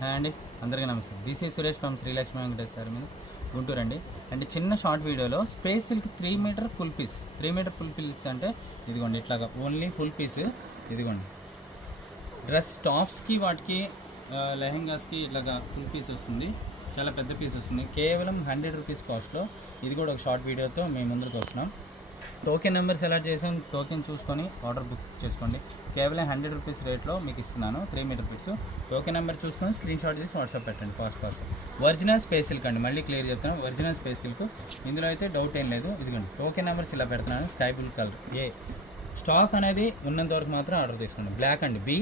Hi అండి, అందరికీ నమస్తే. This is Suresh from Srilakshmi Venkateswara మీద గుంటూరు అండి. అంటే చిన్న షార్ట్ వీడియోలో space silk 3 metre full piece. 3 metre full piece అంటే ఇదిగోండి, ఇట్లాగా ఓన్లీ ఫుల్ పీస్. ఇదిగోండి డ్రెస్ టాప్స్కి వాటికి లెహెంగాస్కి ఇట్లాగా ఫుల్ పీస్ వస్తుంది. చాలా పెద్ద పీస్ వస్తుంది. కేవలం 100 రూపీస్ కాస్ట్లో. ఇది కూడా ఒక షార్ట్ వీడియోతో మేము ముందుకు వస్తున్నాం. టోకెన్ నెంబర్ సెలెక్ట్ చేసాం, టోకెన్ చూసుకొని ఆర్డర్ బుక్ చేసుకోండి. కేవలం 100 రూపీస్ రేట్లో మీకు ఇస్తున్నాను. 3 మీటర్ పీస్. టోకెన్ నెంబర్ చూసుకొని స్క్రీన్ షాట్ చేసి వాట్సాప్ పెట్టండి ఫాస్ట్. ఒరిజినల్ స్పేస్ సిల్క్ అండి, మళ్ళీ క్లియర్ చెప్తున్నాను. ఒరిజినల్ స్పేస్ సిల్క్, ఇందులో అయితే డౌట్ ఏం లేదు. ఇదిగోండి టోకెన్ నెంబర్స్ ఇలా పెడుతున్నాను. స్కై బ్లూ కలర్ ఏ. స్టాక్ అనేది ఉన్నంత వరకు మాత్రం ఆర్డర్ తీసుకోండి. బ్లాక్ అండి బి.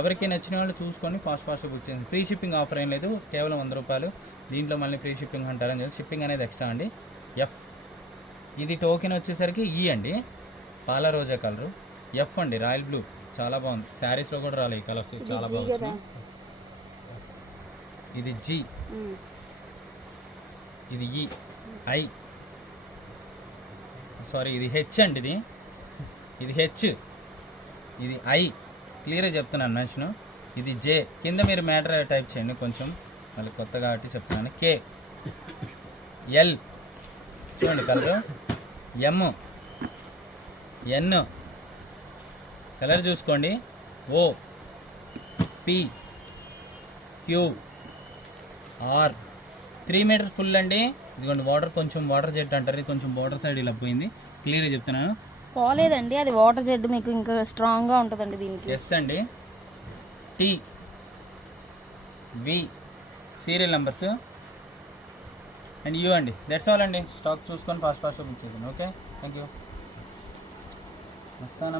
ఎవరికి నచ్చిన వాళ్ళు చూసుకొని ఫాస్ట్ బుక్ చేయండి. ఫ్రీ షిప్పింగ్ ఆఫర్ ఏం లేదు, కేవలం 100 రూపాయలు. దీంట్లో మళ్ళీ ఫ్రీ షిప్పింగ్ అంటారని చెప్పి షిప్పింగ్ అనేది ఎక్స్ట్రా అండి. ఎఫ్. ఇది టోకెన్ వచ్చేసరికి ఈ అండి, పాల రోజా కలరు. ఎఫ్ అండి, రాయల్ బ్లూ. చాలా బాగుంది. శారీస్లో కూడా రాలే ఈ కలర్స్, చాలా బాగుంది. ఇది జీ, ఇది ఈ, ఐ సారీ ఇది హెచ్ అండి. ఇది హెచ్, ఇది ఐ. క్లియర్గా చెప్తున్నాను మెన్షన్. ఇది జే. కింద మీరు మ్యాటర్ టైప్ చేయండి కొంచెం, మళ్ళీ కొత్త కాబట్టి చెప్తున్నాను. కే, ఎల్ చూడండి కలరు. ఎమ్, ఎన్ కలర్ చూసుకోండి. O, P, Q, R. 3 metre full అండి. ఇదిగోండి వాటర్, కొంచెం వాటర్ జెట్ అంటారు, కొంచెం బార్డర్ సైడ్ ఇలా పోయింది. క్లియర్గా చెప్తున్నాను. పోలేదండి, అది వాటర్ జెడ్, మీకు ఇంకా స్ట్రాంగ్గా ఉంటుందండి దీనికి. ఎస్ అండి, T, V serial numbers and you అండి. దట్స్ ఆల్ అండి. స్టాక్ చూసుకొని ఫాస్ట్ బుక్ చేసాను. Okay, thank you. వస్తాను.